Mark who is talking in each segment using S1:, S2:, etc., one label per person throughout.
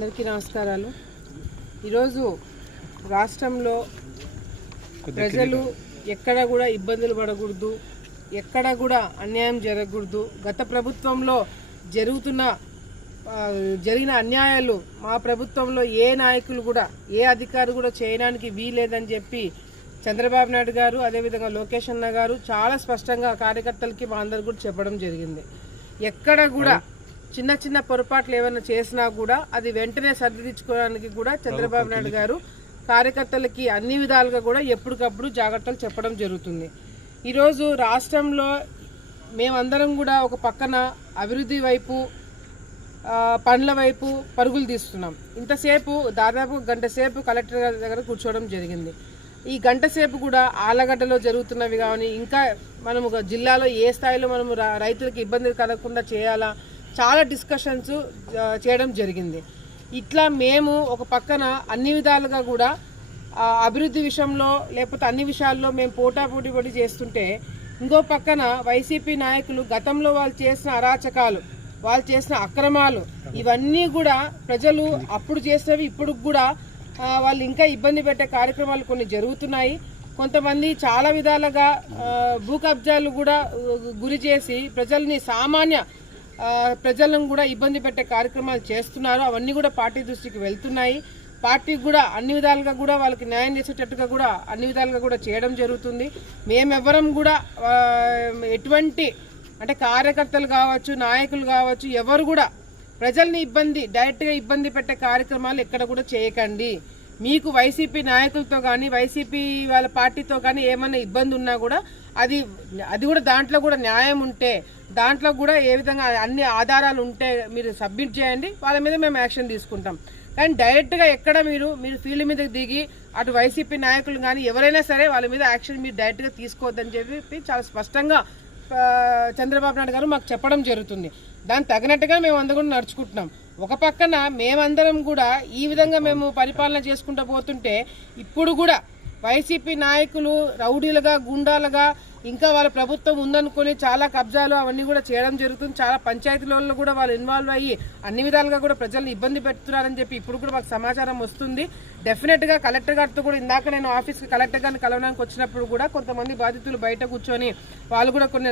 S1: అందరికీ నమస్కారాలు. ఈరోజు రాష్ట్రంలో ప్రజలు ఎక్కడ కూడా ఇబ్బందులు పడకూడదు ఎక్కడ కూడా అన్యాయం జరగకూడదు. గత ప్రభుత్వంలో జరుగుతున్న జరిగిన అన్యాయాలు మా ప్రభుత్వంలో ఏ నాయకులు కూడా ఏ అధికారి కూడా చేయడానికి వీలేదని చెప్పి చంద్రబాబు నాయుడు గారు అదేవిధంగా లోకేష్ అన్న గారు చాలా స్పష్టంగా కార్యకర్తలకి మా అందరికి కూడా చెప్పడం జరిగింది. ఎక్కడ కూడా చిన్న చిన్న పొరపాట్లు ఏమైనా చేసినా కూడా అది వెంటనే సరిదిద్దుకోవడానికి కూడా చంద్రబాబు నాయుడు గారు కార్యకర్తలకి అన్ని విధాలుగా కూడా ఎప్పటికప్పుడు జాగ్రత్తలు చెప్పడం జరుగుతుంది. ఈరోజు రాష్ట్రంలో మేమందరం కూడా ఒక పక్కన అభివృద్ధి వైపు ఆ, పనుల వైపు పరుగులు తీస్తున్నాం. ఇంతసేపు దాదాపు గంట సేపు కలెక్టర్ గారి దగ్గర కూర్చోవడం జరిగింది. ఈ గంట సేపు కూడా ఆలగడ్డలో జరుగుతున్నవి కానీ ఇంకా మనము జిల్లాలో ఏ స్థాయిలో మనము రైతులకు ఇబ్బంది కలగకుండా చేయాలా చాలా డిస్కషన్స్ చేయడం జరిగింది. ఇట్లా మేము ఒక పక్కన అన్ని విధాలుగా కూడా అభివృద్ధి విషయంలో లేకపోతే అన్ని విషయాల్లో మేము పోటాపోటీ పడి చేస్తుంటే ఇంకో పక్కన వైసీపీ నాయకులు గతంలో వాళ్ళు చేసిన అరాచకాలు వాళ్ళు చేసిన అక్రమాలు ఇవన్నీ కూడా ప్రజలు అప్పుడు చేసినవి ఇప్పుడు కూడా వాళ్ళు ఇంకా ఇబ్బంది పెట్టే కార్యక్రమాలు కొన్ని జరుగుతున్నాయి. కొంతమంది చాలా విధాలుగా భూ కబ్జాలు కూడా గురి చేసి ప్రజల్ని సామాన్య ప్రజలను కూడా ఇబ్బంది పెట్టే కార్యక్రమాలు చేస్తున్నారు. అవన్నీ కూడా పార్టీ దృష్టికి వెళ్తున్నాయి. పార్టీకి కూడా అన్ని విధాలుగా కూడా వాళ్ళకి న్యాయం చేసేటట్టుగా కూడా అన్ని విధాలుగా కూడా చేయడం జరుగుతుంది. మేమెవ్వరం కూడా ఎటువంటి అంటే కార్యకర్తలు కావచ్చు నాయకులు కావచ్చు ఎవరు కూడా ప్రజల్ని ఇబ్బంది డైరెక్ట్గా ఇబ్బంది పెట్టే కార్యక్రమాలు ఎక్కడ కూడా చేయకండి. మీకు వైసీపీ నాయకులతో కానీ వైసీపీ వాళ్ళ పార్టీతో కానీ ఏమైనా ఇబ్బంది ఉన్నా కూడా అది అది కూడా దాంట్లో కూడా న్యాయం ఉంటే దాంట్లో కూడా ఏ విధంగా అన్ని ఆధారాలు ఉంటే మీరు సబ్మిట్ చేయండి వాళ్ళ మీద మేము యాక్షన్ తీసుకుంటాం. కానీ డైరెక్ట్గా ఎక్కడ మీరు మీరు ఫీల్డ్ మీద దిగి అటు వైసీపీ నాయకులు కానీ ఎవరైనా సరే వాళ్ళ మీద యాక్షన్ మీరు డైరెక్ట్గా తీసుకోవద్దని చెప్పి చాలా స్పష్టంగా చంద్రబాబు నాయుడు గారు మాకు చెప్పడం జరుగుతుంది. దానికి తగినట్టుగా మేము అందరం కూడా నడుచుకుంటున్నాం. ఒక పక్కన మేమందరం కూడా ఈ విధంగా మేము పరిపాలన చేసుకుంటూ పోతుంటే ఇప్పుడు కూడా వైసీపీ నాయకులు రౌడీలుగా గుండాలుగా ఇంకా వాళ్ళ ప్రభుత్వం ఉందనుకొని చాలా కబ్జాలు అవన్నీ కూడా చేయడం జరుగుతుంది. చాలా పంచాయతీలలో కూడా వాళ్ళు ఇన్వాల్వ్ అయ్యి అన్ని విధాలుగా కూడా ప్రజలను ఇబ్బంది పెడుతున్నారని చెప్పి ఇప్పుడు కూడా మాకు సమాచారం వస్తుంది. డెఫినెట్గా కలెక్టర్ గారితో కూడా ఇందాక నేను ఆఫీస్కి కలెక్టర్ గారిని కలవడానికి వచ్చినప్పుడు కూడా కొంతమంది బాధితులు బయట కూర్చొని వాళ్ళు కూడా కొన్ని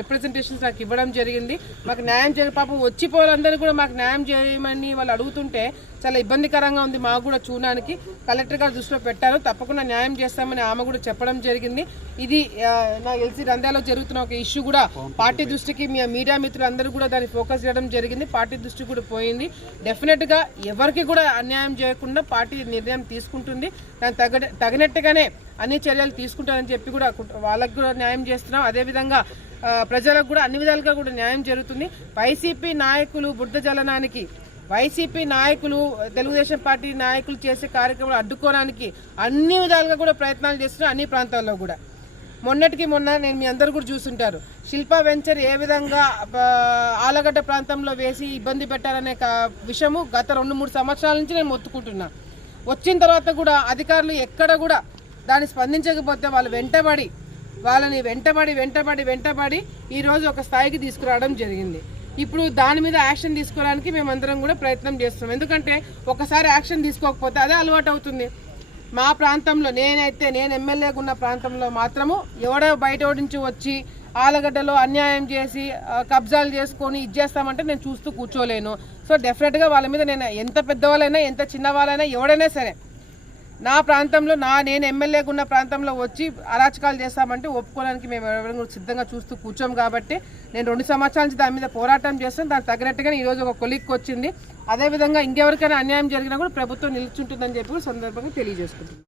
S1: రిప్రజెంటేషన్స్ నాకు ఇవ్వడం జరిగింది. మాకు న్యాయం చేయ పాపం వచ్చిపోవాలందరూ కూడా మాకు న్యాయం చేయమని వాళ్ళు అడుగుతుంటే చాలా ఇబ్బందికరంగా ఉంది మాకు కూడా చూడడానికి. కలెక్టర్ గారు దృష్టిలో పెట్టారు. తప్పకుండా న్యాయం చేస్తామని ఆమె కూడా చెప్పడం జరిగింది. ఇది నాకు తెలిసి రంధ్యాలో జరుగుతున్న ఒక ఇష్యూ కూడా పార్టీ దృష్టికి మీ మీడియా మిత్రులు అందరూ కూడా దాన్ని ఫోకస్ చేయడం జరిగింది. పార్టీ దృష్టికి కూడా పోయింది. డెఫినెట్గా ఎవరికి కూడా అన్యాయం చేయకుండా పార్టీ నిర్ణయం తీసుకుంటుంది. దాని తగ తగినట్టుగానే అన్ని చర్యలు తీసుకుంటారని చెప్పి కూడా వాళ్ళకి కూడా న్యాయం చేస్తున్నాం. అదేవిధంగా ప్రజలకు కూడా అన్ని విధాలుగా కూడా న్యాయం జరుగుతుంది. వైసీపీ నాయకులు బుద్ధ జలనానికి వైసీపీ నాయకులు తెలుగుదేశం పార్టీ నాయకులు చేసే కార్యక్రమాలు అడ్డుకోవడానికి అన్ని విధాలుగా కూడా ప్రయత్నాలు చేస్తున్నారు అన్ని ప్రాంతాల్లో కూడా. మొన్నటికి మొన్న నేను మీ అందరు కూడా చూసుంటారు. శిల్పా వెంచర్ ఏ విధంగా ఆలగడ్డ ప్రాంతంలో వేసి ఇబ్బంది పెట్టారనే విషయము గత రెండు మూడు సంవత్సరాల నుంచి నేను మొత్తుకుంటున్నా. వచ్చిన తర్వాత కూడా అధికారులు ఎక్కడ కూడా దాన్ని స్పందించకపోతే వాళ్ళు వెంటబడి వాళ్ళని వెంటబడి వెంటబడి వెంటబడి ఈరోజు ఒక స్థాయికి తీసుకురావడం జరిగింది. ఇప్పుడు దాని మీద యాక్షన్ తీసుకోవడానికి మేమందరం కూడా ప్రయత్నం చేస్తున్నాం. ఎందుకంటే ఒకసారి యాక్షన్ తీసుకోకపోతే అదే అలవాటు అవుతుంది. మా ప్రాంతంలో నేనైతే నేను ఎమ్మెల్యేగా ఉన్న ప్రాంతంలో మాత్రము ఎవడో బయట నుంచి వచ్చి ఆలగడ్డలో అన్యాయం చేసి కబ్జాలు చేసుకొని ఇది చేస్తామంటే నేను చూస్తూ కూర్చోలేను. సో డెఫినెట్గా వాళ్ళ మీద నేను ఎంత పెద్దవాళ్ళైనా ఎంత చిన్నవాళ్ళైనా ఎవడైనా సరే నా ప్రాంతంలో నా నేను ఎమ్మెల్యేగా ఉన్న ప్రాంతంలో వచ్చి అరాచకాలు చేస్తామంటే ఒప్పుకోవడానికి మేము ఎవరైనా సిద్ధంగా చూస్తూ కూర్చోం కాబట్టి నేను రెండు సంవత్సరాల నుంచి దాని మీద పోరాటం చేస్తాను. దానికి తగినట్టుగా ఈరోజు ఒక కొలిక్కి వచ్చింది. అదేవిధంగా ఇంకెవరికైనా అన్యాయం జరిగినా కూడా ప్రభుత్వం నిలుచుంటుందని చెప్పి సందర్భంగా తెలియజేసుకుంటుంది